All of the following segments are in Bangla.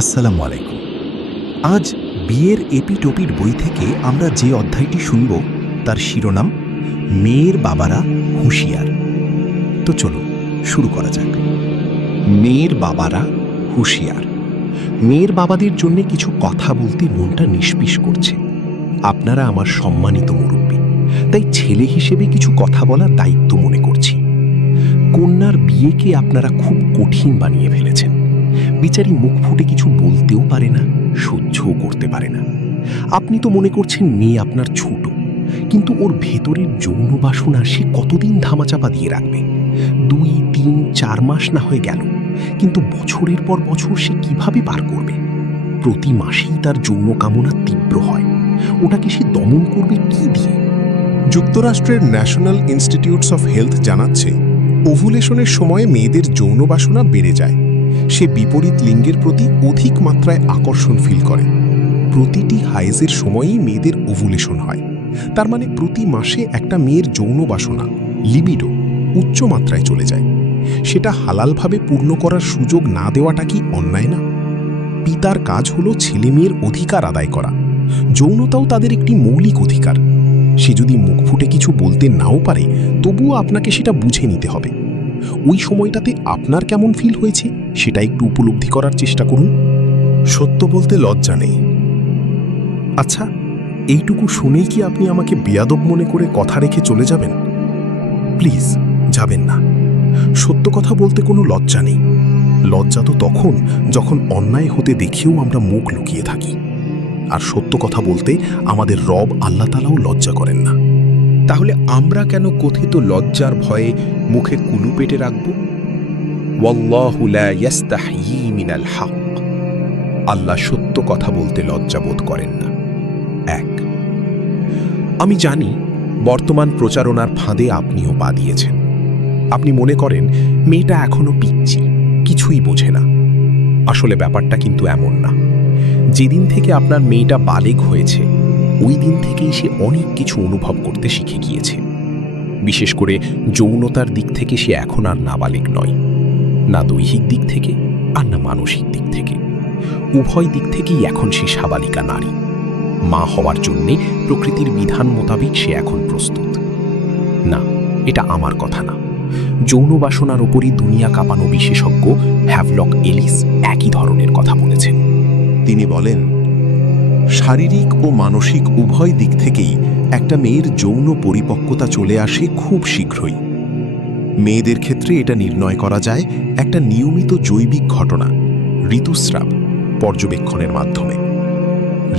আসসালামু আলাইকুম। আজ বিয়ের এপিটোপির বই থেকে আমরা যে অধ্যায়টি শুনব তার শিরোনাম মেয়ের বাবারা হুঁশিয়ার। তো চলুন শুরু করা যাক। মেয়ের বাবারা হুঁশিয়ার। মেয়ের বাবাদের জন্য কিছু কথা বলতে মনটা নিষ্পিস করছে। আপনারা আমার সম্মানিত মুরব্বী, তাই ছেলে হিসেবে কিছু কথা বলার দায়িত্ব মনে করছি। কন্যার বিয়েকে আপনারা খুব কঠিন বানিয়ে ফেলেছেন। বিচারি মুখ ফুটে কিছু বলতেও পারে না, সহ্যও করতে পারে না। আপনি তো মনে করছেন মেয়ে আপনার ছোট, কিন্তু ওর ভেতরের যৌন বাসনা সে কতদিন ধামাচাপা দিয়ে রাখবে? 2, 3, 4 মাস না হয়ে গেল, কিন্তু বছরের পর বছর সে কিভাবে পার করবে? প্রতি মাসেই তার যৌন কামনা তীব্র হয়। ওটাকে সে দমন করবে কি দিয়ে? যুক্তরাষ্ট্রের ন্যাশনাল ইনস্টিটিউটস অফ হেলথ জানাচ্ছে, ওভুলেশনের সময়ে মেয়েদের যৌন বাসনা বেড়ে যায়। সে বিপরীত লিঙ্গের প্রতি অধিক মাত্রায় আকর্ষণ ফিল করে। প্রতিটি হাইজের সময়েই মেয়েদের ওভুলেশন হয়। তার মানে প্রতি মাসে একটা মেয়ের যৌন বাসনা, লিবিডো, উচ্চ মাত্রায় চলে যায়। সেটা হালালভাবে পূর্ণ করার সুযোগ না দেওয়াটা কি অন্যায় না? পিতার কাজ হলো ছেলে মেয়ের অধিকার আদায় করা। যৌনতাও তাদের একটি মৌলিক অধিকার। সে যদি মুখ ফুটে কিছু বলতে নাও পারে, তবুও আপনাকে সেটা বুঝে নিতে হবে। ওই সময়টাতে আপনার কেমন ফিল হয়েছে সেটা একটু উপলব্ধি করার চেষ্টা করুন। সত্য বলতে লজ্জা নেই। আচ্ছা, এইটুকু শুনেই কি আপনি আমাকে বেয়াদব মনে করে কথা রেখে চলে যাবেন? প্লিজ যাবেন না। সত্য কথা বলতে কোনো লজ্জা নেই। লজ্জা তো তখন যখন অন্যায় হতে দেখেও আমরা মুখ লুকিয়ে থাকি। আর সত্য কথা বলতে আমাদের রব আল্লাহ তাআলাও লজ্জা করেন না। তাহলে আমরা কেন কথিত লজ্জার ভয়ে মুখে কুলু পেটে রাখব? ওয়াল্লাহু লা ইয়াস্তাহয়ী মিনাল হক। আল্লাহ সত্য কথা বলতে লজ্জা বোধ করেন না। 1, আমি জানি বর্তমান প্রচারণার ফাঁদে আপনিও পা দিয়েছেন। আপনি মনে করেন মেয়েটা এখনো পিচ্চি, কিছুই বোঝে না। আসলে ব্যাপারটা কিন্তু এমন না। যেদিন থেকে আপনার মেয়েটা বালেগ হয়েছে, ওই দিন থেকেই সে অনেক কিছু অনুভব করতে শিখে গিয়েছে। বিশেষ করে যৌনতার দিক থেকে সে এখন আর নাবালিগ নয়, না দৈহিক দিক থেকে আর না মানসিক দিক থেকে। উভয় দিক থেকেই এখন সে সাবালিকা নারী। মা হওয়ার জন্যে প্রকৃতির বিধান মোতাবেক সে এখন প্রস্তুত। না, এটা আমার কথা না। যৌন বাসনার ওপরই দুনিয়া কাঁপানো বিশেষজ্ঞ হ্যাভলক এলিস একই ধরনের কথা বলেছেন। তিনি বলেন, শারীরিক ও মানসিক উভয় দিক থেকেই একটা মেয়ের যৌন পরিপক্কতা চলে আসে খুব শীঘ্রই। মেয়েদের ক্ষেত্রে এটা নির্ণয় করা যায় একটা নিয়মিত জৈবিক ঘটনা, ঋতুস্রাব, পর্যবেক্ষণের মাধ্যমে।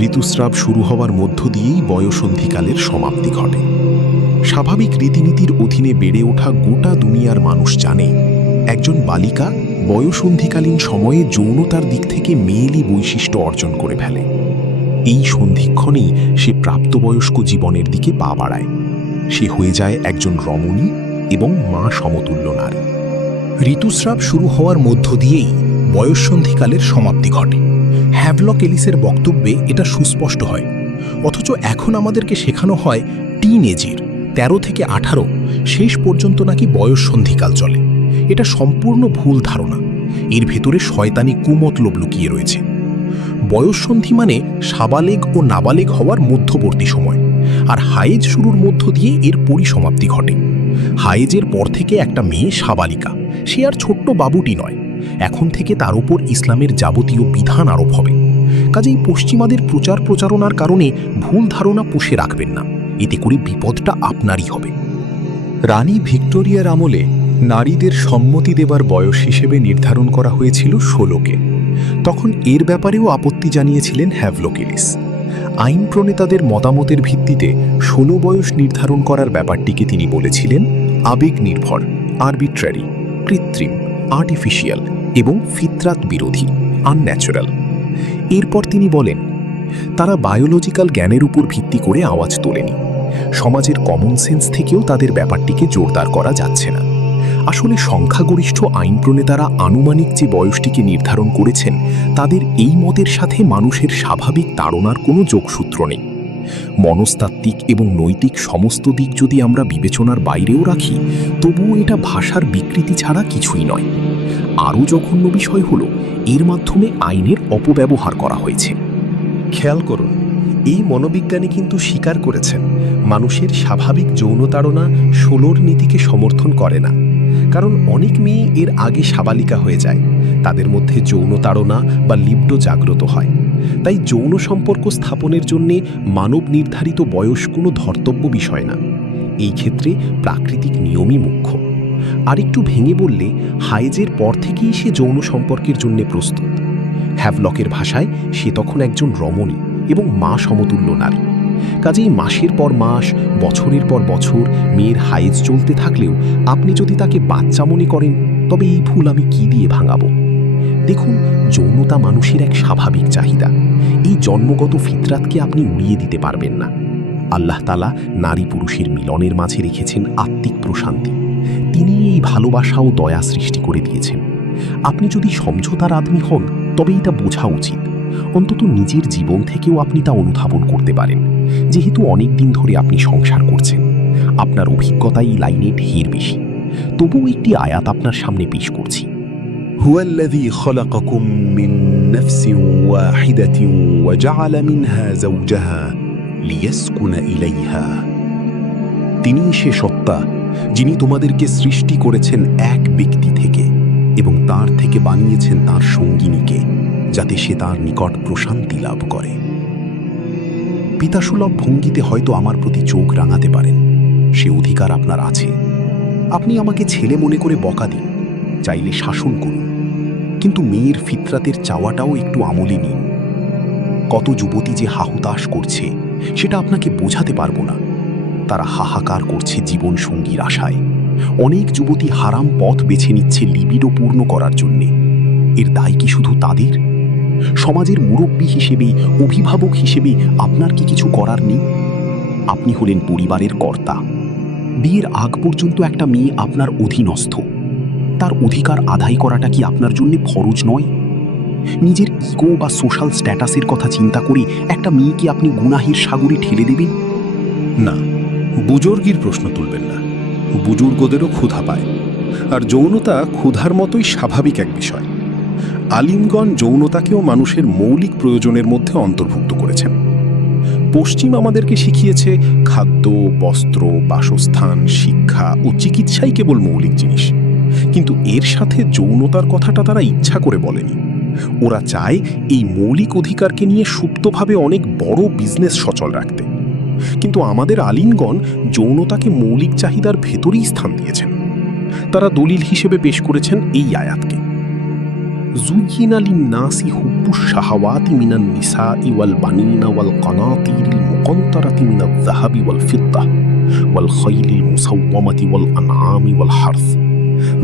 ঋতুস্রাব শুরু হওয়ার মধ্য দিয়েই বয়ঃসন্ধিকালের সমাপ্তি ঘটে। স্বাভাবিক রীতিনীতির অধীনে বেড়ে ওঠা গোটা দুনিয়ার মানুষ জানে, একজন বালিকা বয়ঃসন্ধিকালীন সময়ে যৌনতার দিক থেকে মেয়েলি বৈশিষ্ট্য অর্জন করে ফেলে। এই সন্ধিক্ষণেই সে প্রাপ্তবয়স্ক জীবনের দিকে পা বাড়ায়। সে হয়ে যায় একজন রমণী এবং মা সমতুল্য নারী। ঋতুস্রাব শুরু হওয়ার মধ্য দিয়েই বয়ঃসন্ধিকালের সমাপ্তি ঘটে। হ্যাভলক এলিসের বক্তব্যে এটা সুস্পষ্ট হয়। অথচ এখন আমাদেরকে শেখানো হয় টিন এজের 13 থেকে 18 শেষ পর্যন্ত নাকি বয়ঃসন্ধিকাল চলে। এটা সম্পূর্ণ ভুল ধারণা। এর ভেতরে শয়তানি কুমতলব লুকিয়ে রয়েছে। বয়ঃসন্ধি মানে সাবালেগ ও নাবালেগ হওয়ার মধ্যবর্তী সময়, আর হায়েজ শুরুর মধ্য দিয়ে এর পরিসমাপ্তি ঘটে। হায়েজের পর থেকে একটা মেয়ে সাবালিকা, সে আর ছোট্ট বাবুটি নয়। এখন থেকে তার উপর ইসলামের যাবতীয় বিধান আরোপ হবে। কাজেই পশ্চিমাদের প্রচারণার কারণে ভুল ধারণা পুষে রাখবেন না, এতে করে বিপদটা আপনারই হবে। রানী ভিক্টোরিয়ার আমলে নারীদের সম্মতি দেবার বয়স হিসেবে নির্ধারণ করা হয়েছিল 16কে। তখন এর ব্যাপারেও আপত্তি জানিয়েছিলেন হ্যাভলক এলিস। আইন প্রণেতাদের মতামতের ভিত্তিতে 16 বয়স নির্ধারণ করার ব্যাপারটিকে তিনি বলেছিলেন আবেগ নির্ভর, আরবিট্রারি, কৃত্রিম, আর্টিফিশিয়াল এবং ফিতরাত বিরোধী, আনন্যাচারাল। এরপর তিনি বলেন, তারা বায়োলজিক্যাল জ্ঞানের উপর ভিত্তি করে আওয়াজ তোলেনি। সমাজের কমন সেন্স থেকেও তাদের ব্যাপারটিকে জোরদার করা যাচ্ছে না। আসলে সংখ্যাগরিষ্ঠ আইন প্রণেতারা আনুমানিক যে বয়সটিকে নির্ধারণ করেছেন, তাদের এই মতের সাথে মানুষের স্বাভাবিক তাড়নার কোনো যোগসূত্র নেই। মনস্তাত্ত্বিক এবং নৈতিক সমস্ত দিক যদি আমরা বিবেচনার বাইরেও রাখি, তবুও এটা ভাষার বিকৃতি ছাড়া কিছুই নয়। আরও জঘন্য বিষয় হলো এর মাধ্যমে আইনের অপব্যবহার করা হয়েছে। খেয়াল করুন, এই মনোবিজ্ঞানী কিন্তু স্বীকার করেছেন মানুষের স্বাভাবিক যৌনতাড়না 16 নীতিকে সমর্থন করে না। কারণ অনেক মেয়ে এর আগে সাবালিকা হয়ে যায়, তাদের মধ্যে যৌনতাড়না বা লিবিডো জাগ্রত হয়। তাই যৌন সম্পর্ক স্থাপনের জন্যে মানব নির্ধারিত বয়স কোনো ধর্তব্য বিষয় না। এই ক্ষেত্রে প্রাকৃতিক নিয়মই মুখ্য। আরেকটু ভেঙে বললে হাইজের পর থেকেই সে যৌন সম্পর্কের জন্য প্রস্তুত। হ্যাভলকের ভাষায় সে তখন একজন রমণী এবং মা সমতুল্য নারী। কাজেই মাসের পর মাস, বছরের পর বছর মেয়ের হাইজ চলতে থাকলেও আপনি যদি তাকে বাচ্চা মনে করেন, তবে এই ভুল আমি কি দিয়ে ভাঙাবো? দেখুন, যৌনতা মানুষের এক স্বাভাবিক চাহিদা। এই জন্মগত ফিতরাতকে আপনি উড়িয়ে দিতে পারবেন না। আল্লাহ তাআলা নারী পুরুষের মিলনের মাঝে রেখেছেন আত্মিক প্রশান্তি। তিনি এই ভালোবাসা ও দয়া সৃষ্টি করে দিয়েছেন। আপনি যদি সমঝোতার আদমি হন, তবে এটা বোঝা উচিত। অন্তত নিজের জীবন থেকেও আপনি তা অনুধাবন করতে পারেন। যেহেতু অনেক দিন ধরে আপনি সংসার করছেন, আপনার অভিজ্ঞতা এই লাইনে ঢের বেশি। তবুও একটি আয়াত আপনার সামনে পেশ করছি। هو الذي خلقكم من نفس واحدة وجعل منها زوجها ليسكن إليها। তিনি সে সত্তা যিনি তোমাদেরকে সৃষ্টি করেছেন এক ব্যক্তি থেকে এবং তার থেকে বানিয়েছেন তার সঙ্গিনীকে, যাতে সে তার নিকট প্রশান্তি লাভ করে। পিতাসুলভ ভঙ্গিতে হয়তো আমার প্রতি চোখ রাঙাতে পারেন, সে অধিকার আপনার আছে। আপনি আমাকে ছেলে মনে করে বকা দিন, চাইলে শাসন করুন, কিন্তু মেয়ের ফিতরাতের চাওয়াটাও একটু আমলে নিন। কত যুবতী যে হাহুতাশ করছে সেটা আপনাকে বোঝাতে পারবো না। তারা হাহাকার করছে জীবন সঙ্গীর আশায়। অনেক যুবতী হারাম পথ বেছে নিচ্ছে লিবিডো পূর্ণ করার জন্যে। এর দায় কি শুধু তাদের? সমাজের মুরব্বী হিসেবে, অভিভাবক হিসেবে আপনার কি কিছু করার নেই? আপনি হলেন পরিবারের কর্তা। বিয়ের আগ পর্যন্ত একটা মেয়ে আপনার অধীনস্থ। তার অধিকার আদায় করাটা কি আপনার জন্য ফরজ নয়? নিজের ইগো বা সোশ্যাল স্ট্যাটাসের কথা চিন্তা করে একটা মেয়েকে আপনি গুনাহের সাগরে ঠেলে দেবেন? না, বুজুর্গির প্রশ্ন তুলবেন না। বুজুর্গদেরও ক্ষুধা পায়, আর যৌনতা ক্ষুধার মতোই স্বাভাবিক এক বিষয়। আলিমগণ যৌনতাকেও মানুষের মৌলিক প্রয়োজনের মধ্যে অন্তর্ভুক্ত করেছেন। পশ্চিম আমাদেরকে শিখিয়েছে খাদ্য, বস্ত্র, বাসস্থান, শিক্ষা ও চিকিৎসাই কেবল মৌলিক জিনিস। কিন্তু এর সাথে যৌনতার কথাটা তারা ইচ্ছা করে বলেনি। ওরা চায় এই মৌলিক অধিকারকে নিয়ে সুপ্তভাবে অনেক বড় বিজনেস সচল রাখতে। কিন্তু আমাদের আলিমগণ যৌনতাকে মৌলিক চাহিদার ভেতরেই স্থান দিয়েছেন। তারা দলিল হিসেবে পেশ করেছেন এই আয়াতকে, যুয়িনা লিন-নাসি হুব্বুশ শাহাওয়াতি মিনান নিসাই ওয়াল বানিনা ওয়াল কানাতিরিল মুকান্তারাতি মিনাজ-যাহাবি ওয়াল ফিদ্দাহ ওয়াল খাইলিল মুসাওওয়ামাতি ওয়াল আনআমি ওয়াল হারথ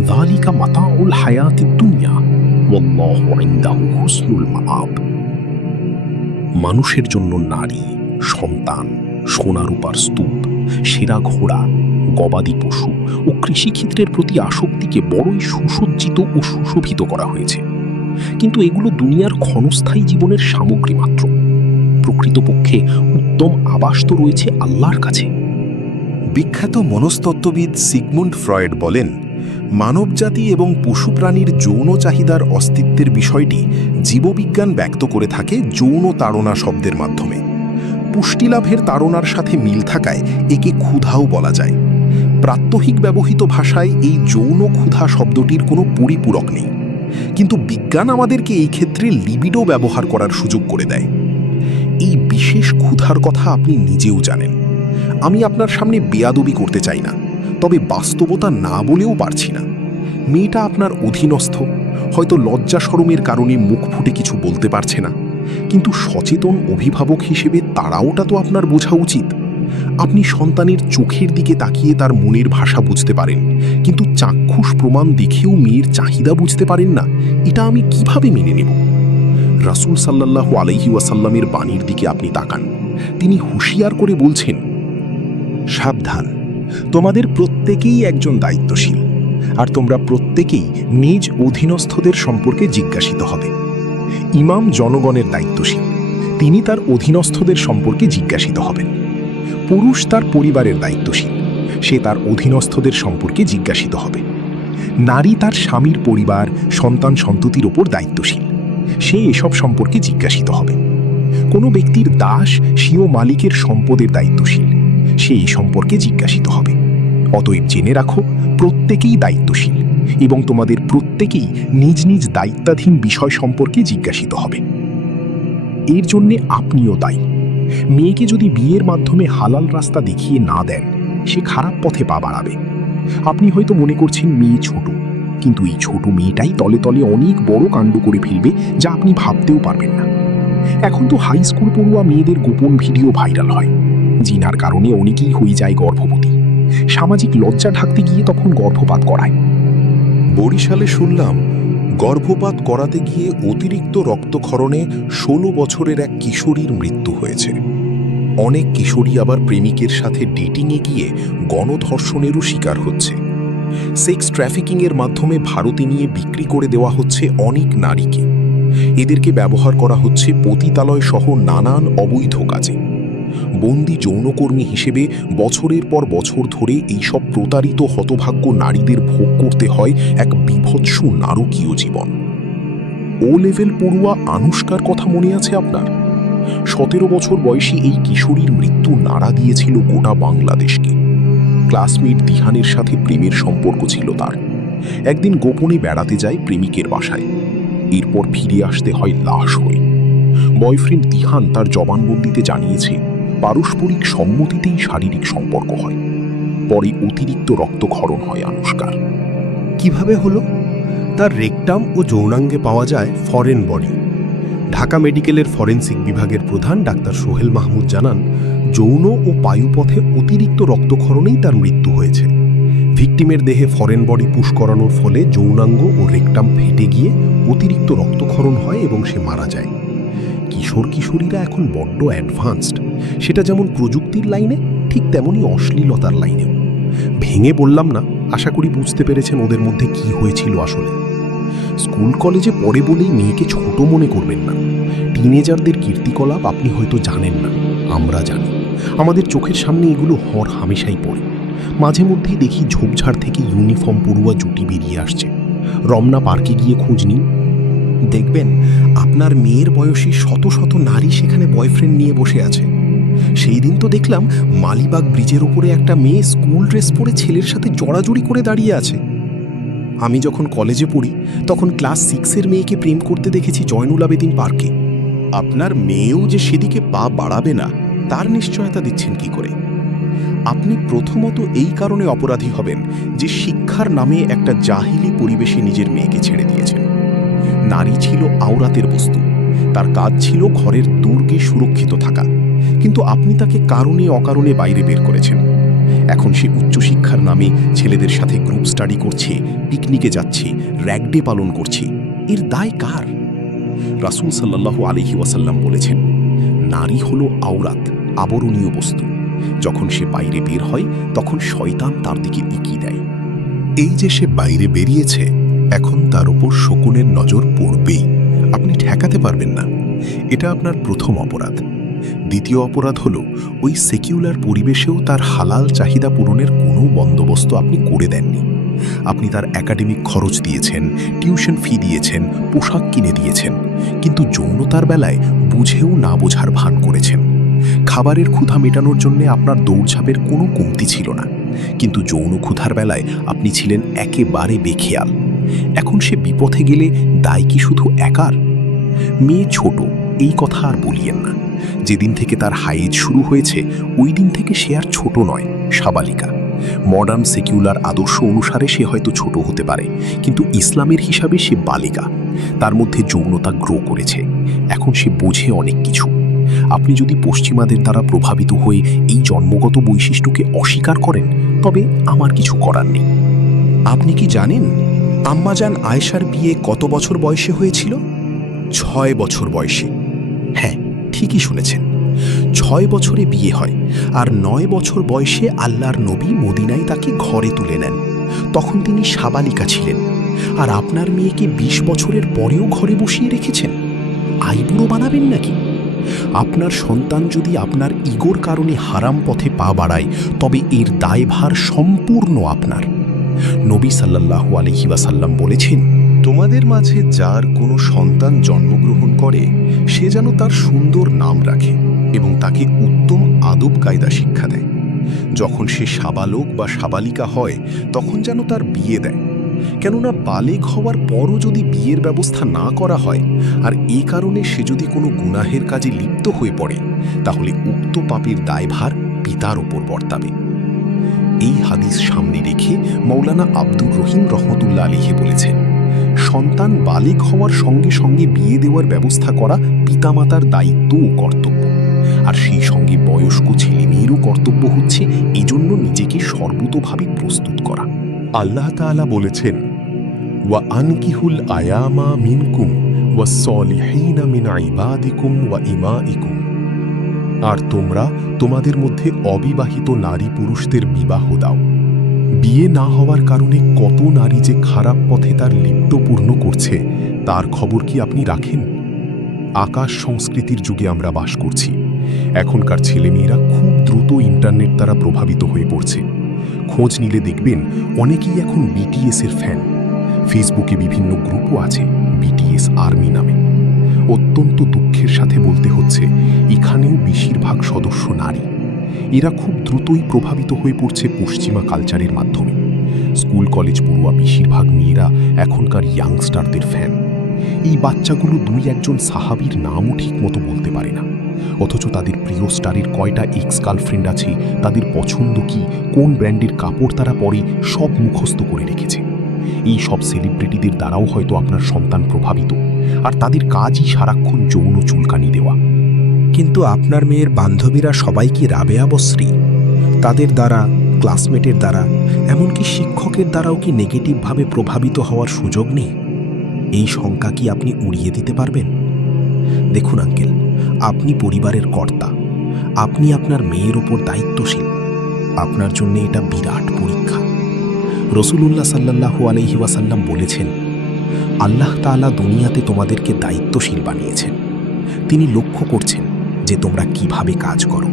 যালিকা মাতাউল হায়াতিদ দুনিয়া ওয়াল্লাহু ইনদাহু হুসনুল মাআব। মানুষের জন্য নারী, সন্তান, সোনা রূপার স্তূপ, সেরা ঘোড়া, গবাদি পশু ও কৃষিক্ষেত্রের প্রতি আসক্তিকে বড়ই সুসজ্জিত ও সুশোভিত করা হয়েছে। কিন্তু এগুলো দুনিয়ার ক্ষণস্থায়ী জীবনের সামগ্রী মাত্র। প্রকৃতপক্ষে উত্তম আবাস তো রয়েছে আল্লাহর কাছে। বিখ্যাত মনস্তত্ত্ববিদ সিগমুন্ড ফ্রয়েড বলেন, মানবজাতি এবং পশু প্রাণীর যৌন চাহিদার অস্তিত্বের বিষয়টি জীববিজ্ঞান ব্যক্ত করে থাকে যৌন তাড়না শব্দের মাধ্যমে। পুষ্টিলাভের তাড়নার সাথে মিল থাকায় একে ক্ষুধাও বলা যায়। প্রাত্যহিক ব্যবহৃত ভাষায় এই যৌন ক্ষুধা শব্দটির কোনো পরিপূরক নেই, কিন্তু বিজ্ঞান আমাদেরকে এই ক্ষেত্রে লিবিডো ব্যবহার করার সুযোগ করে দেয়। এই বিশেষ ক্ষুধার কথা আপনি নিজেও জানেন। আমি আপনার সামনে বেয়াদবি করতে চাই না, তবে বাস্তবতা না বলেও পারছি না। মেয়েটা আপনার অধীনস্থ, হয়তো লজ্জা শরমের কারণে মুখ ফুটে কিছু বলতে পারছে না, কিন্তু সচেতন অভিভাবক হিসেবে তারাওটা তো আপনার বোঝা উচিত। আপনি সন্তানের চোখের দিকে তাকিয়ে তার মনের ভাষা বুঝতে পারেন, কিন্তু চাক্ষুষ প্রমাণ দেখেও মেয়ের চাহিদা বুঝতে পারেন না। এটা আমি কিভাবে মেনে নেব? রাসূল সাল্লাল্লাহু আলাইহি ওয়াসাল্লামের বাণীর দিকে আপনি তাকান। তিনি হুঁশিয়ার করে বলছেন, সাবধান, তোমাদের প্রত্যেকেই একজন দায়িত্বশীল, আর তোমরা প্রত্যেকেই নিজ অধীনস্থদের সম্পর্কে জিজ্ঞাসিত হবে। ইমাম জনগণের দায়িত্বশীল, তিনি তার অধীনস্থদের সম্পর্কে জিজ্ঞাসিত হবেন। পুরুষ তার পরিবারের দায়িত্বশীল, সে তার অধীনস্থদের সম্পর্কে জিজ্ঞাসিত হবে। নারী তার স্বামীর পরিবার, সন্তান সন্ততির ওপর দায়িত্বশীল, সে এসব সম্পর্কে জিজ্ঞাসিত হবে। কোনো ব্যক্তির দাস স্বীয় মালিকের সম্পদের দায়িত্বশীল, সে এই সম্পর্কে জিজ্ঞাসিত হবে। অতএব জেনে রাখো, প্রত্যেকেই দায়িত্বশীল এবং তোমাদের প্রত্যেকেই নিজ নিজ দায়িত্বাধীন বিষয় সম্পর্কে জিজ্ঞাসিত হবে। এর জন্যে আপনিও দায়ী। মেয়েকে যদি বিয়ের মাধ্যমে হালাল রাস্তা দেখিয়ে না দেন, সে খারাপ পথে পা বাড়াবে। আপনি হয়তো মনে করছেন মেয়ে ছোট, কিন্তু এই ছোট মেয়েটাই তলে তলে অনেক বড় কাণ্ড করে ফেলবে, যা আপনি ভাবতেও পারবেন না। এখন তো হাই স্কুল পড়ুয়া মেয়েদের গোপন ভিডিও ভাইরাল হয়, জিনার কারণে অনেকেই হয়ে যায় গর্ভবতী। সামাজিক লজ্জা ঢাকতে গিয়ে তখন গর্ভপাত করায়। বরিশালে শুনলাম গর্ভপাত করাতে গিয়ে অতিরিক্ত রক্তক্ষরণে 16 বছরের এক কিশোরীর মৃত্যু হয়েছে। অনেক কিশোরী আবার প্রেমিকের সাথে ডেটিংয়ে গিয়ে গণধর্ষণেরও শিকার হচ্ছে। সেক্স ট্রাফিকিংয়ের মাধ্যমে ভারতে নিয়ে বিক্রি করে দেওয়া হচ্ছে অনেক নারীকে। এদেরকে ব্যবহার করা হচ্ছে পতিতালয় সহ নানান অবৈধ কাজে। বন্দি যৌনকর্মী হিসেবে বছরের পর বছর ধরে এইসব প্রতারিত হতভাগ্য নারীদের ভোগ করতে হয় এক বিভৎস নারকীয় জীবন। ও লেভেল পড়ুয়া আনুষ্কার কথা মনে আছে আপনার? 17 বছর বয়সী এই কিশোরীর মৃত্যু নাড়া দিয়েছিল গোটা বাংলাদেশকে। ক্লাসমেট দিহানের সাথে প্রেমের সম্পর্ক ছিল তার। একদিন গোপনে বেড়াতে যায় প্রেমিকের বাসায়, এরপর ফিরে আসতে হয় লাশ হয়ে। বয়ফ্রেন্ড দিহান তার জবানবন্দিতে জানিয়েছে, পারস্পরিক সম্মতিতেই শারীরিক সম্পর্ক হয়। পরে অতিরিক্ত রক্তক্ষরণ হয় আনুষ্কার। কিভাবে হলো? তার রেকটাম ও যৌনাঙ্গে পাওয়া যায় ফরেন বডি। ঢাকা মেডিকেলের ফরেনসিক বিভাগের প্রধান ডাক্তার সোহেল মাহমুদ জানান, যৌন ও পায়ুপথে অতিরিক্ত রক্তক্ষরণেই তার মৃত্যু হয়েছে। ভিকটিমের দেহে ফরেন বডি পুশ করানোর ফলে যৌনাঙ্গ ও রেকটাম ফেটে গিয়ে অতিরিক্ত রক্তক্ষরণ হয় এবং সে মারা যায়। কিশোর কিশোরীরা এখন বড্ড অ্যাডভান্সড, সেটা যেমন প্রযুক্তির লাইনে, ঠিক তেমনই অশ্লীলতার লাইনেও। ভেঙে বললাম না, আশা করি বুঝতে পেরেছেন ওদের মধ্যে কি হয়েছিল আসলে। স্কুল কলেজে পড়ে বলেই মেয়েকে ছোট মনে করবেন না। টিনেজারদের কীর্তিকলাপ আপনি হয়তো জানেন না, আমরা জানি। আমাদের চোখের সামনে এগুলো হর হামেশাই পড়ে। মাঝে মধ্যেই দেখি ঝোপঝাড় থেকে ইউনিফর্ম পড়ুয়া জুটি বেরিয়ে আসছে। রমনা পার্কে গিয়ে খোঁজ নিন, দেখবেন আপনার মেয়ের বয়সী শত শত নারী সেখানে বয়ফ্রেন্ড নিয়ে বসে আছে। সেই দিন তো দেখলাম মালিবাগ ব্রিজের উপরে একটা মেয়ে স্কুল ড্রেস পরে ছেলের সাথে জড়াজড়ি করে দাঁড়িয়ে আছে। আমি যখন কলেজে পড়ি তখন ক্লাস 6-এর মেয়েকে প্রেম করতে দেখেছি জয়নুল আবেদিন পার্কে। আপনার মেয়েও যে সেদিকে পা বাড়াবে না তার নিশ্চয়তা দিচ্ছেন কি করে? আপনি প্রথমত এই কারণে অপরাধী হবেন যে শিক্ষার নামে একটা জাহিলি পরিবেশে নিজের মেয়েকে ছেড়ে দিয়েছেন। নারী ছিল আওরাতের বস্তু, তার কাজ ছিল ঘরের দুর্গে সুরক্ষিত থাকা, কিন্তু আপনি তাকে কারণে অকারণে বাইরে বের করেছেন। এখন সে উচ্চশিক্ষার নামে ছেলেদের সাথে গ্রুপ স্টাডি করছে, পিকনিকে যাচ্ছে, র্যাগ ডে পালন করছে। এর দায় কার? রাসূল সাল্লাল্লাহু আলাইহি ওয়াসাল্লাম বলেছেন, নারী হলো আওরাত, আবরণীয় বস্তু। যখন সে বাইরে বের হয় তখন শয়তান তার দিকে এগিয়ে দেয়। এই যে সে বাইরে বেরিয়েছে, এখন তার উপর শকুনের নজর পড়বেই, আপনি ঠেকাতে পারবেন না। এটা আপনার প্রথম অপরাধ। দ্বিতীয় অপরাধ হলো ওই সেকুলার পরিবেশেও তার হালাল চাহিদা পূরণের কোনো বন্দোবস্ত আপনি করে দেননি। আপনি তার একাডেমিক খরচ দিয়েছেন, টিউশন ফি দিয়েছেন, পোশাক কিনে দিয়েছেন, কিন্তু যৌনতার বেলায় বুঝেও না বোঝার ভান করেছেন। খাবারের ক্ষুধা মেটানোর জন্য আপনার দৌড়ঝাঁপের কোনো কমতি ছিল না, কিন্তু যৌন ক্ষুধার বেলায় আপনি ছিলেন একেবারে বেখেয়াল। এখন সে বিপথে গেলে দায় কি শুধু একার? মেয়ে ছোট, এই কথা আর বলিয়েন না। যেদিন থেকে তার হাইজ শুরু হয়েছে ওই দিন থেকে সে আর ছোট নয়, সাবালিকা। মডার্ন সেকুলার আদর্শ অনুসারে সে হয়তো ছোট হতে পারে, কিন্তু ইসলামের হিসাবে সে বালিকা। তার মধ্যে যৌনতা গ্রো করেছে, এখন সে বোঝে অনেক কিছু। আপনি যদি পশ্চিমাদের দ্বারা প্রভাবিত হয়ে এই জন্মগত বৈশিষ্ট্যকে অস্বীকার করেন, তবে আমার কিছু করার নেই। আপনি কি জানেন আম্মাজান আয়েশার বিয়ে কত বছর বয়সে হয়েছিল? 6 বছর বয়সে। হ্যাঁ, ঠিকই শুনেছেন, 6 বছরে বিয়ে হয়, আর 9 বছর বয়সে আল্লাহর নবী মদিনায় তাকে ঘরে তুলে নেন। তখন তিনি সাবালিকা ছিলেন। আর আপনার মেয়েকে 20 বছরের পরেও ঘরে বসিয়ে রেখেছেন। আইবুড়ো বানাবেন নাকি? আপনার সন্তান যদি আপনার ইগোর কারণে হারাম পথে পা বাড়ায় তবে এর দায়ভার সম্পূর্ণ আপনার। নবী সাল্লাল্লাহু আলাইহি ওয়াসাল্লাম বলেছেন, তোমাদের মাঝে যার কোনো সন্তান জন্মগ্রহণ করে সে যেন তার সুন্দর নাম রাখে এবং তাকে উত্তম আদব কায়দা শিক্ষা দেয়। যখন সে সাবালক বা সাবালিকা হয় তখন যেন তার বিয়ে দেয়, কেননা বালেগ হওয়ার পরও যদি বিয়ের ব্যবস্থা না করা হয় আর এ কারণে সে যদি কোনো গুনাহের কাজে লিপ্ত হয়ে পড়ে তাহলে উক্ত পাপের দায়ভার পিতার ওপর বর্তাবে। এই হাদিস সামনে রেখে মৌলানা আব্দুর রহিম রহমতুল্লাহ আলাইহি বলেছেন, সন্তান বালেগ হওয়ার সঙ্গে সঙ্গে বিয়ে দেওয়ার ব্যবস্থা করা পিতামাতার দায়িত্ব ও কর্তব্য, আর সেই সঙ্গে বয়স্ক ছেলেমেয়েরও কর্তব্য হচ্ছে এজন্য নিজেকে সর্বতোভাবে প্রস্তুত করা। আল্লাহ তাআলা বলেছেন, ওয়া আনকিহুল আয়ামা মিনকুম ওয়াস সলিহিনা মিন ইবাদিকুম ওয়া ইমাইকুম। আর তোমরা তোমাদের মধ্যে অবিবাহিত নারী পুরুষদের বিবাহ দাও। বিয়ে না হওয়ার কারণে কত নারী যে খারাপ পথে তার লিপ্তপূর্ণ করছে তার খবর কি আপনি রাখেন? আকাশ সংস্কৃতির যুগে আমরা বাস করছি। এখনকার ছেলেমেয়েরা খুব দ্রুত ইন্টারনেট দ্বারা প্রভাবিত হয়ে পড়ছে। খোঁজ নিলে দেখবেন অনেকেই এখন বিটিএস-এর ফ্যান। ফেসবুকে বিভিন্ন গ্রুপও আছে বিটিএস আর্মি নামে। অত্যন্ত দুঃখের সাথে বলতে হচ্ছে, এখানেও বেশিরভাগ সদস্য নারী। এরা খুব দ্রুতই প্রভাবিত হয়ে পড়ছে পশ্চিমা কালচারের মাধ্যমে। স্কুল কলেজ পড়ুয়া বেশিরভাগ মেয়েরা এখনকার ইয়াংস্টারদের ফ্যান। এই বাচ্চাগুলো দুই একজন সাহাবীর নামও ঠিকমতো বলতে পারে না, অথচ তাদের প্রিয় স্টারের কয়টা এক্স গার্লফ্রেন্ড আছে, তাদের পছন্দ কি, কোন ব্র্যান্ডের কাপড় তারা পরে সব মুখস্থ করে রেখেছে। এই সব সেলিব্রিটিদের দ্বারাও হয়তো আপনার সন্তান প্রভাবিত, আর তাদের কাজই সারাক্ষণ যৌন চুলকানি দেওয়া। কিন্তু আপনার মেয়ের বান্ধবীরা সবাই কি রাবেয়া বস্রী? তাদের দ্বারা, ক্লাসমেটের দ্বারা, এমনকি শিক্ষকের দ্বারাও কি নেগেটিভভাবে প্রভাবিত হওয়ার সুযোগ নেই? এই শঙ্কা কি আপনি উড়িয়ে দিতে পারবেন? দেখুন আঙ্কেল, আপনি পরিবারের কর্তা, আপনি আপনার মেয়ের ওপর দায়িত্বশীল। আপনার জন্য এটা বিরাট পরীক্ষা। রাসূলুল্লাহ সাল্লাল্লাহু আলাইহি ওয়াসাল্লাম বলেছেন, আল্লাহ তাআলা দুনিয়াতে তোমাদেরকে দায়িত্বশীল বানিয়েছেন। তিনি লক্ষ্য করছেন যে তোমরা কিভাবে কাজ করো।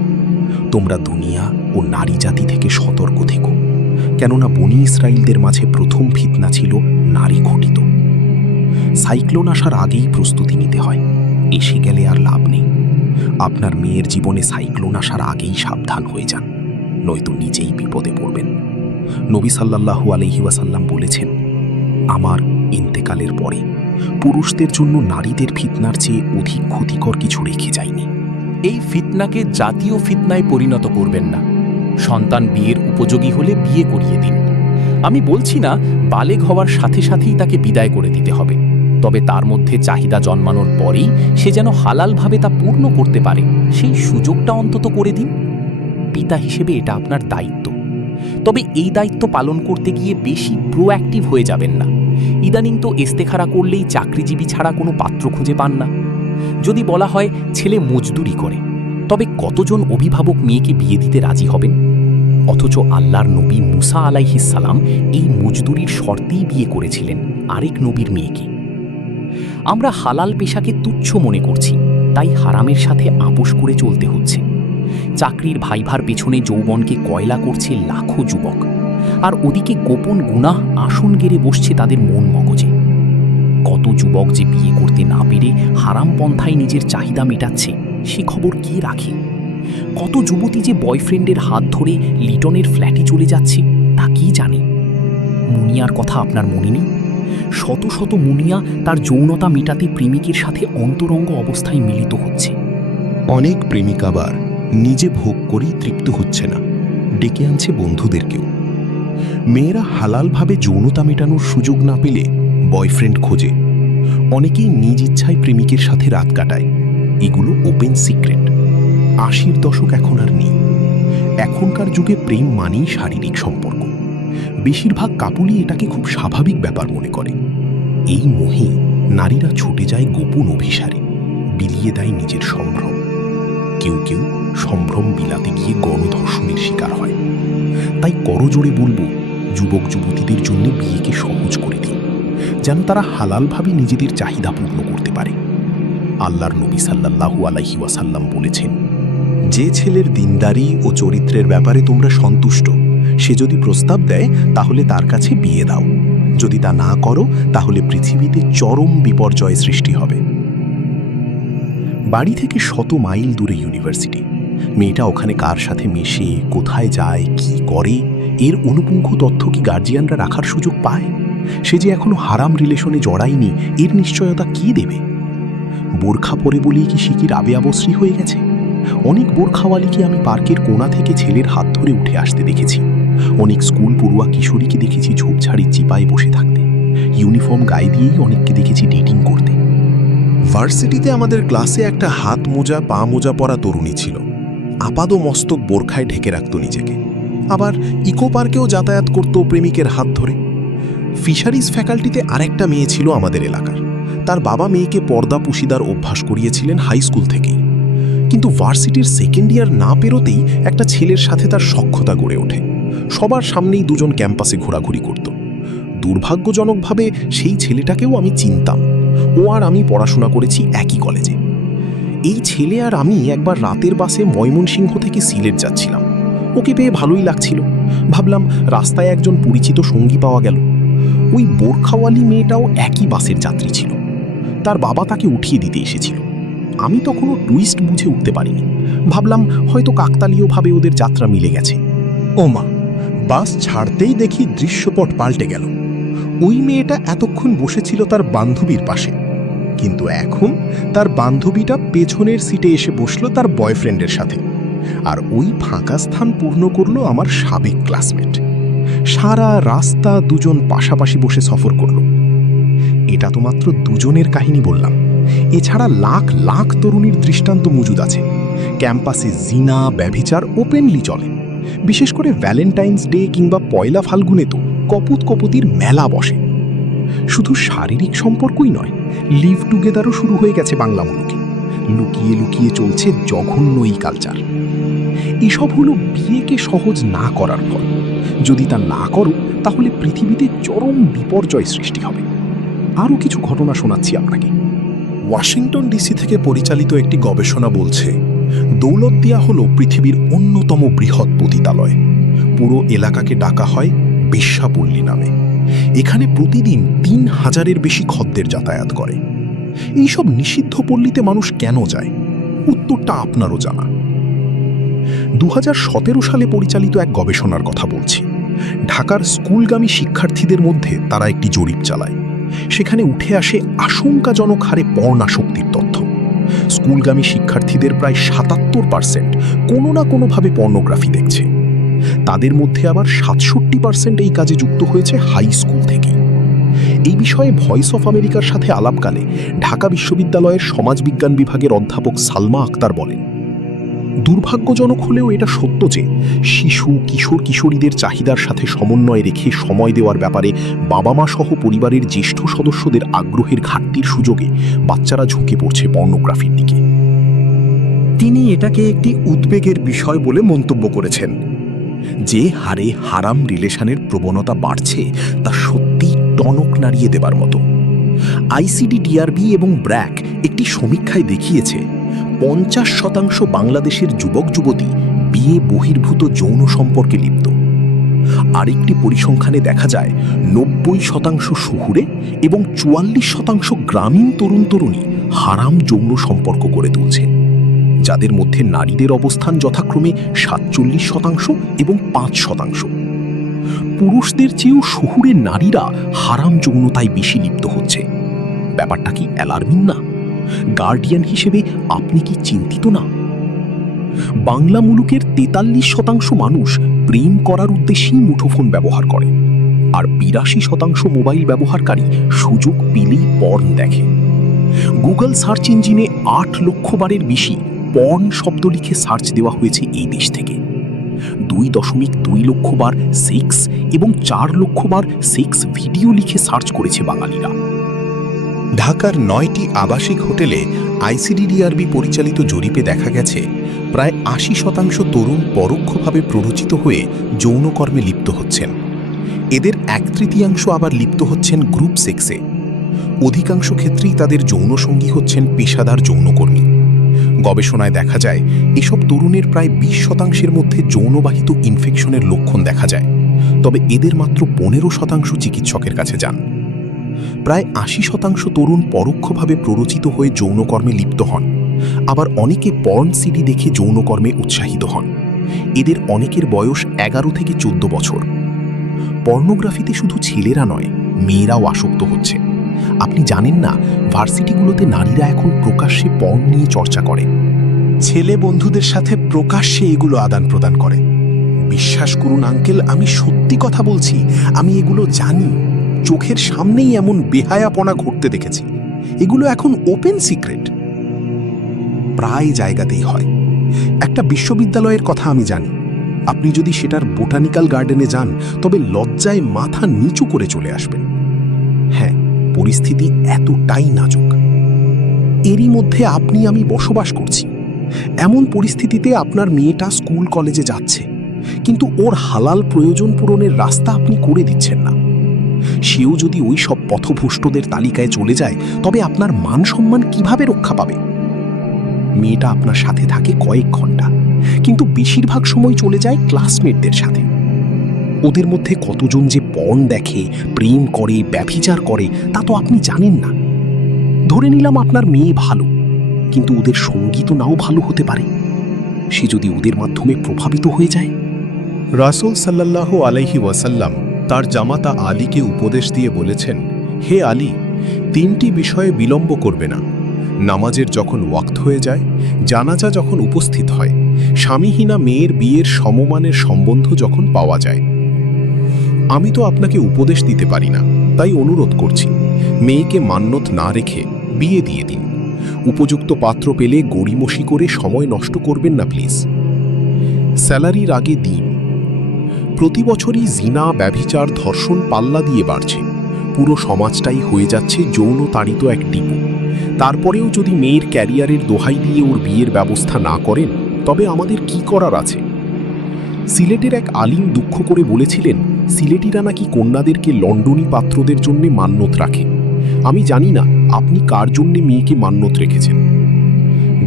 তোমরা দুনিয়া ও নারী জাতি থেকে সতর্ক থেকো, কেননা বনী ইসরাইলদের মাঝে প্রথম ফিতনা ছিল নারী ঘটিত। সাইক্লোন আসার আগেই প্রস্তুতি নিতে হয়, এসে গেলে আর লাভ নেই। আপনার মেয়ের জীবনে সাইক্লোন আসার আগেই সাবধান হয়ে যান, নয়তো নিজেই বিপদে পড়বেন। নবী সাল্লাল্লাহু আলাইহি ওয়াসাল্লাম বলেছেন, আমার ইন্তেকালের পরে পুরুষদের জন্য নারীদের ফিতনার চেয়ে অধিক ক্ষতিকর কিছু রেখে যায়নি। এই ফিতনাকে জাতীয় ফিতনায় পরিণত করবেন না। সন্তান বিয়ের উপযোগী হলে বিয়ে করিয়ে দিন। আমি বলছি না বালেগ হওয়ার সাথে সাথেই তাকে বিদায় করে দিতে হবে, তবে তার মধ্যে চাহিদা জন্মানোর পরেই সে যেন হালালভাবে তা পূর্ণ করতে পারে সেই সুযোগটা অন্তত করে দিন। পিতা হিসেবে এটা আপনার দায়িত্ব, তবে এই দায়িত্ব পালন করতে গিয়ে বেশি প্রোঅ্যাক্টিভ হয়ে যাবেন না। ইদানিং তো ইস্তেখারা করলেই চাকরিজীবী ছাড়া কোনো পাত্র খুঁজে পান না। যদি বলা হয় ছেলে মজদুরি করে, তবে কতজন অভিভাবক মেয়েকে বিয়ে দিতে রাজি হবেন? অথচ আল্লাহর নবী মুসা আলাইহিস সালাম এই মজদুরির শর্তেই বিয়ে করেছিলেন আরেক নবীর মেয়েকে। আমরা হালাল পেশাকে তুচ্ছ মনে করছি, তাই হারামের সাথে আপোষ করে চলতে হচ্ছে। চাকরির ভাইভার পেছনে যৌবনকে কয়লা করছে লাখো যুবক, আর ওদিকে গোপন গুনাহ আসন গেড়ে বসছে তাদের মন মগজে। কত যুবক যে বিয়ে করতে না পেরে হারাম পন্থায় নিজের চাহিদা মেটাচ্ছে, সে খবর কে রাখে? কত যুবতী যে বয়ফ্রেন্ডের হাত ধরে লিটনের ফ্ল্যাটে চলে যাচ্ছে, তা কি জানে? মুনিয়ার কথা আপনার মনে নেই? শত শত মুনিয়া তার যৌনতা মেটাতে প্রেমিকের সাথে অন্তরঙ্গ অবস্থায় মিলিত হচ্ছে। অনেক প্রেমিক আবার নিজে ভোগ করেই তৃপ্ত হচ্ছে না, ডেকে আনছে বন্ধুদেরকেও। মেয়েরা হালালভাবে যৌনতা মেটানোর সুযোগ না পেলে বয়ফ্রেন্ড খোঁজে। অনেকেই নিজ ইচ্ছায় প্রেমিকের সাথে রাত কাটায়। এগুলো ওপেন সিক্রেট। 80-র দশক এখন আর নেই। এখনকার যুগে প্রেম মানেই শারীরিক সম্পর্ক। বেশিরভাগ কাপুরই এটাকে খুব স্বাভাবিক ব্যাপার মনে করে। এই মোহে নারীরা ছুটে যায় গোপন অভিসারে, বিলিয়ে দেয় নিজের সম্ভ্রম। কেউ কেউ সম্ভ্রম বিলাতে গিয়ে গণধর্ষণের শিকার হয়। তাই করজোড়ে বলবো, যুবক যুবতীদের জন্য বিয়েকে সহজ করে দিন, যেন তারা হালালভাবে নিজেদের চাহিদা পূর্ণ করতে পারে। আল্লাহর নবী সাল্লাল্লাহু আলাইহি ওয়াসাল্লাম বলেছেন, যে ছেলের দিনদারি ও চরিত্রের ব্যাপারে তোমরা সন্তুষ্ট, সে যদি প্রস্তাব দেয় তাহলে তার কাছে বিয়ে দাও। যদি তা না করো তাহলে পৃথিবীতে চরম বিপর্যয় সৃষ্টি হবে। বাড়ি থেকে 100 মাইল দূরে ইউনিভার্সিটি। মেয়েটা ওখানে কার সাথে মেশে, কোথায় যায়, কি করে, এর অনুপুঙ্খ তথ্য কি গার্জিয়ানরা রাখার সুযোগ পায়? সে যে এখনো হারাম রিলেশনে জড়ায়নি, এর নিশ্চয়তা কে দেবে? বোরখা পরে বলেই কি সে কি রাবে আবশ্রী হয়ে গেছে? অনেক বোরখাওয়ালিকে আমি পার্কের কোণা থেকে ছেলের হাত ধরে উঠে আসতে দেখেছি। অনেক স্কুল পড়ুয়া কিশোরীকে দেখেছি ঝোপঝাড়ির চিপায় বসে থাকতে। ইউনিফর্ম গায়ে দিয়েই অনেককে দেখেছি ডেটিং করতে। ভার্সিটিতে আমাদের ক্লাসে একটা হাত মোজা পা মোজা পরা তরুণী ছিল। আপাদ মস্তক বোরখায় ঢেকে রাখত নিজেকে। আবার ইকো পার্কেও যাতায়াত করত প্রেমিকের হাত ধরে। ফিশারিজ ফ্যাকাল্টিতে আরেকটা মেয়ে ছিল আমাদের এলাকার। তার বাবা মেয়েকে পর্দা পুশিদার অভ্যাস করিয়েছিলেন হাই স্কুল থেকেই। কিন্তু ভার্সিটির সেকেন্ড ইয়ার না পেরোতেই একটা ছেলের সাথে তার সখ্যতা গড়ে ওঠে। সবার সামনেই দুজন ক্যাম্পাসে ঘোরাঘুরি করত। দুর্ভাগ্যজনকভাবে সেই ছেলেটাকেও আমি চিনতাম। ও আর আমি পড়াশোনা করেছি একই কলেজে। এই ছেলে আর আমি একবার রাতের বাসে ময়মনসিংহ থেকে সিলেট যাচ্ছিলাম। ওকে পেয়ে ভালোই লাগছিল। ভাবলাম রাস্তায় একজন পরিচিত সঙ্গী পাওয়া গেল। ওই বোরখাওয়ালি মেয়েটাও একই বাসের যাত্রী ছিল। তার বাবা তাকে উঠিয়ে দিতে এসেছিল। আমি তখনও টুইস্ট বুঝে উঠতে পারিনি। ভাবলাম হয়তো কাকতালীয়ভাবে ওদের যাত্রা মিলে গেছে। ওমা, বাস ছাড়তেই দেখি দৃশ্যপট পাল্টে গেল। ওই মেয়েটা এতক্ষণ বসেছিল তার বান্ধবীর পাশে, কিন্তু এখন তার বান্ধবীটা পেছনের সিটে এসে বসলো তার বয়ফ্রেন্ডের সাথে। আর ওই ফাঁকা স্থান পূর্ণ করলো আমার সাবেক ক্লাসমেট। সারা রাস্তা দুজন পাশাপাশি বসে সফর করলো। এটা তো মাত্র দুজনের কাহিনী বললাম। এছাড়া লাখ লাখ তরুণীর দৃষ্টান্ত মজুদ আছে। ক্যাম্পাসে জিনা ব্যভিচার ওপেনলি চলে। বিশেষ করে ভ্যালেন্টাইন্স ডে কিংবা পয়লা ফাল্গুনে তো কপুত কপুতির মেলা বসে। শুধু শারীরিক সম্পর্কই নয়, লিভ টুগেদারও শুরু হয়ে গেছে বাংলা মুলুকে। লুকিয়ে লুকিয়ে চলছে জঘন্য এই কালচার। এসব হলো বিয়েকে সহজ না করার ফল। যদি তা না করো তাহলে পৃথিবীতে চরম বিপর্যয় সৃষ্টি হবে। আরও কিছু ঘটনা শোনাচ্ছি আপনাকে। ওয়াশিংটন ডিসি থেকে পরিচালিত একটি গবেষণা বলছে, দৌলতদিয়া হল পৃথিবীর অন্যতম বৃহৎ পতিতালয়। পুরো এলাকাকে ডাকা হয় বেশ্যাপল্লী নামে। এখানে প্রতিদিন 3000-এর বেশি খদ্দের যাতায়াত করে। এইসব নিষিদ্ধ পল্লীতে মানুষ কেন যায়? উত্তরটা আপনারও জানা। 2017 সালে পরিচালিত এক গবেষণার কথা বলছি। ঢাকার স্কুলগামী শিক্ষার্থীদের মধ্যে তারা একটি জরিপ চালায়। সেখানে উঠে আসে আশঙ্কাজনক হারে পর্ণাসক্তির তথ্য। স্কুলগামী শিক্ষার্থীদের প্রায় 77% কোনো না কোনোভাবে পর্নোগ্রাফি দেখছে। তাদের মধ্যে আবার 67% এই কাজে যুক্ত হয়েছে হাই স্কুল থেকেই। এই বিষয়ে ভয়েস অফ আমেরিকার সাথে আলাপকালে ঢাকা বিশ্ববিদ্যালয়ের সমাজবিজ্ঞান বিভাগের অধ্যাপক সালমা আক্তার বলেন, দুর্ভাগ্যজনক হলেও এটা সত্য যে শিশু কিশোর কিশোরীদের চাহিদার সাথে সমন্বয় রেখে সময় দেওয়ার ব্যাপারে বাবা মা সহ পরিবারের জ্যেষ্ঠ সদস্যদের আগ্রহের ঘাটতির সুযোগে বাচ্চারা ঝুঁকে পড়ছে পর্নোগ্রাফির দিকে। তিনি এটাকে একটি উদ্বেগের বিষয় বলে মন্তব্য করেছেন। যে হারে হারাম রিলেশনের প্রবণতা বাড়ছে তা সত্যি টনক নাড়িয়ে দেবার মতো। আইসিডি-ডিআরবি এবং ব্র্যাক একটি সমীক্ষায় দেখিয়েছে 50% বাংলাদেশের যুবক যুবতী বিয়ে বহির্ভূত যৌন সম্পর্কে লিপ্ত। আরেকটি পরিসংখ্যানে দেখা যায় 90% শহুরে এবং 44% গ্রামীণ তরুণ তরুণী হারাম যৌন সম্পর্ক গড়ে তুলছে, যাদের মধ্যে নারীদের অবস্থান যথাক্রমে 47% এবং 5%। পুরুষদের চেয়েও শহুরে নারীরা হারাম যৌনতায় বেশি লিপ্ত হচ্ছে। ব্যাপারটা কি অ্যালার্মিং না? গার্ডিয়ান হিসেবে আপনি কি চিন্তিত না? বাংলা মুলুকের 43% মানুষ প্রেম করার উদ্দেশ্যেই মুঠোফোন ব্যবহার করে, আর 82% মোবাইল ব্যবহারকারী সুযোগ পেলেই পর্ন দেখে। গুগল সার্চ ইঞ্জিনে 8 লক্ষ বারের বেশি পর্ন শব্দ লিখে সার্চ দেওয়া হয়েছে এই দেশ থেকে। 2.2 লক্ষ বার সেক্স এবং 4 লক্ষ বার সেক্স ভিডিও লিখে সার্চ করেছে বাঙালিরা। ঢাকার 9টি আবাসিক হোটেলে আইসিডি-ডিআরবি পরিচালিত জরিপে দেখা গেছে প্রায় 80% তরুণ পরোক্ষভাবে প্ররোচিত হয়ে যৌনকর্মে লিপ্ত হচ্ছেন। এদের 1/3 আবার লিপ্ত হচ্ছেন গ্রুপ সেক্সে। অধিকাংশ ক্ষেত্রেই তাদের যৌনসঙ্গী হচ্ছেন পেশাদার যৌনকর্মী। গবেষণায় দেখা যায় এসব তরুণের প্রায় 20% মধ্যে যৌনবাহিত ইনফেকশনের লক্ষণ দেখা যায়, তবে এদের মাত্র 15% চিকিৎসকের কাছে যান। প্রায় 80% তরুণ পরোক্ষভাবে প্ররোচিত হয়ে যৌনকর্মে লিপ্ত হন, আবার অনেকে পর্ন সিডি দেখে যৌনকর্মে উৎসাহিত হন। এদের অনেকের বয়স 11 থেকে 14 বছর। পর্নোগ্রাফিতে শুধু ছেলেরা নয়, মেয়েরাও আসক্ত হচ্ছে। আপনি জানেন না, ভার্সিটিগুলোতে নারীরা এখন প্রকাশ্যে পর্ন নিয়ে চর্চা করে। ছেলে বন্ধুদের সাথে প্রকাশ্যে এগুলো আদান প্রদান করে। বিশ্বাস করুন আঙ্কেল, আমি সত্যি কথা বলছি, আমি এগুলো জানি। চোখের সামনেই এমন বেহায়াপনা ঘটতে দেখেছি। এগুলো এখন ওপেন সিক্রেট, প্রায় জায়গাতেই হয়। একটা বিশ্ববিদ্যালয়ের কথা আমি জানি। আপনি যদি সেটার বোটানিক্যাল গার্ডেনে যান, তবে লজ্জায় মাথা নিচু করে চলে আসবেন। হ্যাঁ, পরিস্থিতি এতটাই নাজুক। এরই মধ্যে আপনি আমি বসবাস করছি। এমন পরিস্থিতিতে আপনার মেয়েটা স্কুল কলেজে যাচ্ছে, কিন্তু ওর হালাল প্রয়োজন পূরণের রাস্তা আপনি করে দিচ্ছেন না। সেও যদি ওই সব পথভ্রষ্টদের তালিকায় চলে যায়, তবে আপনার মান সম্মান কিভাবে রক্ষা পাবে? মেয়েটা আপনার সাথে থাকে কয়েক ঘন্টা, কিন্তু বেশিরভাগ সময় চলে যায় ক্লাসমেটদের সাথে। ওদের মধ্যে কতজন যে পর্ন দেখে, প্রেম করে, ব্যভিচার করে তা তো আপনি জানেন না। ধরে নিলাম আপনার মেয়ে ভালো, কিন্তু ওদের সঙ্গী তো নাও ভালো হতে পারে। সে যদি ওদের মাধ্যমে প্রভাবিত হয়ে যায়। রাসূল সাল্লাল্লাহু আলাইহি ওয়াসাল্লাম তার জামাতা আলীকে উপদেশ দিয়ে বলেছেন, হে আলী, 3টি বিষয়ে বিলম্ব করবে না। নামাজের যখন ওয়াক্ত হয়ে যায়, জানাজা যখন উপস্থিত হয়, স্বামীহীনা মেয়ের বিয়ের সমমানের সম্বন্ধ যখন পাওয়া যায়। আমি তো আপনাকে উপদেশ দিতে পারি না, তাই অনুরোধ করছি, মেয়েকে মান্যত না রেখে বিয়ে দিয়ে দিন। উপযুক্ত পাত্র পেলে গড়িমসি করে সময় নষ্ট করবেন না প্লিজ। স্যালারির আগে দিন। প্রতি বছরই জিনা, ব্যভিচার, ধর্ষণ পাল্লা দিয়ে বাড়ছে। পুরো সমাজটাই হয়ে যাচ্ছে যৌন তাড়িত এক ডিপো। তারপরেও যদি মেয়ের ক্যারিয়ারের দোহাই দিয়ে ওর বিয়ের ব্যবস্থা না করেন, তবে আমাদের কি করার আছে? সিলেটের এক আলিম দুঃখ করে বলেছিলেন, সিলেটিরা নাকি কন্যাদেরকে লন্ডনী পাত্রদের জন্য মান্যত রাখে। আমি জানি না আপনি কার জন্যে মেয়েকে মান্যত রেখেছেন।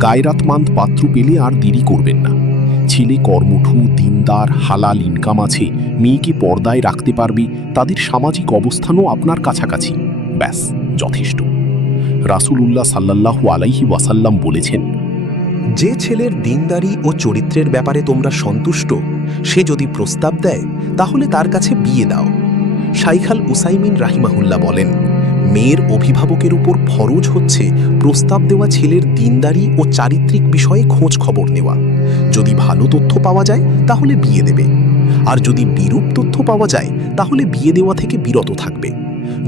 গায়রাতমান্দ পাত্র পেলে আর দেরি করবেন না। ছেলে কর্মঠু, দিনদার, হালাল ইনকাম আছে, মেয়েকে পর্দায় রাখতে পারবে, তাদের সামাজিক অবস্থানও আপনার কাছাকাছি, ব্যাস যথেষ্ট। রাসূলুল্লাহ সাল্লাল্লাহু আলাইহি ওয়াসাল্লাম বলেছেন, যে ছেলের দিনদারি ও চরিত্রের ব্যাপারে তোমরা সন্তুষ্ট, সে যদি প্রস্তাব দেয় তাহলে তার কাছে বিয়ে দাও। শাইখ আল উসাইমিন রাহিমাহুল্লাহ বলেন, মেয়ের অভিভাবকের উপর ফরজ হচ্ছে প্রস্তাব দেওয়া ছেলের দিনদারি ও চারিত্রিক বিষয়ে খোঁজ খবর নেওয়া। যদি ভালো তথ্য পাওয়া যায় তাহলে বিয়ে দেবে, আর যদি বিরূপ তথ্য পাওয়া যায় তাহলে বিয়ে দেওয়া থেকে বিরত থাকবে।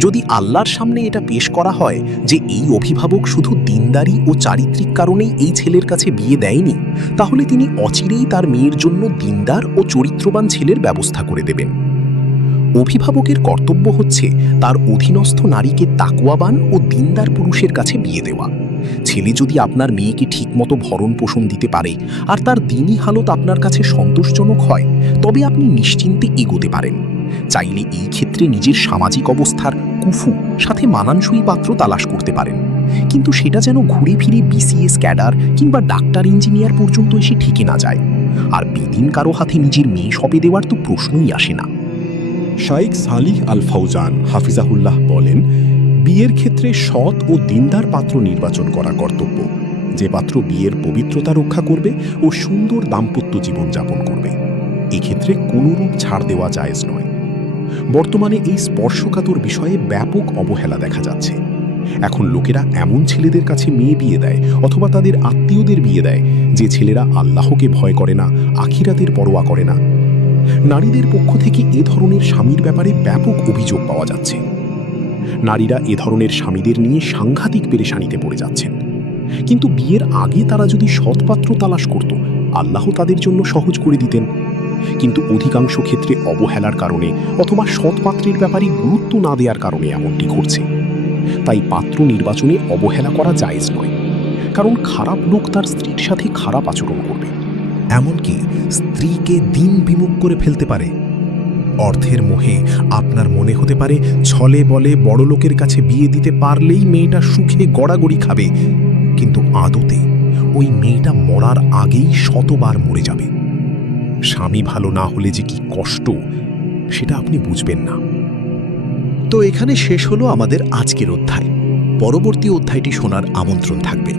যদি আল্লাহর সামনে এটা পেশ করা হয় যে এই অভিভাবক শুধু দিনদারি ও চারিত্রিক কারণেই এই ছেলের কাছে বিয়ে দেয়নি, তাহলে তিনি অচিরেই তার মেয়ের জন্য দিনদার ও চরিত্রবান ছেলের ব্যবস্থা করে দেবেন। অভিভাবকের কর্তব্য হচ্ছে তার অধীনস্থ নারীকে তাকওয়াবান ও দিনদার পুরুষের কাছে বিয়ে দেওয়া। ছেলে যদি আপনার মেয়েকে ঠিকমতো ভরণ পোষণ দিতে পারে আর তার দিনী হালত আপনার কাছে সন্তোষজনক হয়, তবে আপনি নিশ্চিন্তে এগোতে পারেন। চাইলে এই ক্ষেত্রে নিজের সামাজিক অবস্থার কুফু সাথে মানানসই পাত্র তালাশ করতে পারেন, কিন্তু সেটা যেন ঘুরে ফিরে বিসিএস ক্যাডার কিংবা ডাক্তার ইঞ্জিনিয়ার পর্যন্ত এসে ঠেকে না যায়। আর বেদিন কারো হাতে নিজের মেয়ে সঁপে দেওয়ার তো প্রশ্নই আসে না। শাইখ সালিহ আল ফাউজান হাফিজাহুল্লাহ বলেন, বিয়ের ক্ষেত্রে সৎ ও দিনদার পাত্র নির্বাচন করা কর্তব্য, যে পাত্র বিয়ের পবিত্রতা রক্ষা করবে ও সুন্দর দাম্পত্য জীবন যাপন করবে। এক্ষেত্রে কোনোরূপ ছাড় দেওয়া জায়েজ নয়। বর্তমানে এই স্পর্শকাতর বিষয়ে ব্যাপক অবহেলা দেখা যাচ্ছে। এখন লোকেরা এমন ছেলেদের কাছে মেয়ে বিয়ে দেয় অথবা তাদের আত্মীয়দের বিয়ে দেয় যে ছেলেরা আল্লাহকে ভয় করে না, আখিরাতের পরোয়া করে না। নারীদের পক্ষ থেকে এ ধরনের স্বামীর ব্যাপারে ব্যাপক অভিযোগ পাওয়া যাচ্ছে। নারীরা এ ধরনের স্বামীদের নিয়ে সাংঘাতিক পেরেশানিতে পড়ে যাচ্ছেন। কিন্তু বিয়ের আগে তারা যদি সৎপাত্র তালাশ করত, আল্লাহ তাদের জন্য সহজ করে দিতেন। কিন্তু অধিকাংশ ক্ষেত্রে অবহেলার কারণে অথবা সৎপাত্রের ব্যাপারে গুরুত্ব না দেওয়ার কারণে এমনটি ঘটছে। তাই পাত্র নির্বাচনে অবহেলা করা জায়েজ নয়, কারণ খারাপ লোক তার স্ত্রীর সাথে খারাপ আচরণ করবে, এমনকি স্ত্রীকে দিন বিমুখ করে ফেলতে পারে। অর্থের মোহে আপনার মনে হতে পারে ছলে বলে বড়লোকের কাছে বিয়ে দিতে পারলেই মেয়েটা সুখে গড়াগড়ি খাবে, কিন্তু আদতে ওই মেয়েটা মরার আগেই শতবার মরে যাবে। স্বামী ভালো না হলে যে কি কষ্ট সেটা আপনি বুঝবেন না। তো এখানে শেষ হলো আমাদের আজকের অধ্যায়। পরবর্তী অধ্যায়টি শোনার আমন্ত্রণ থাকবে।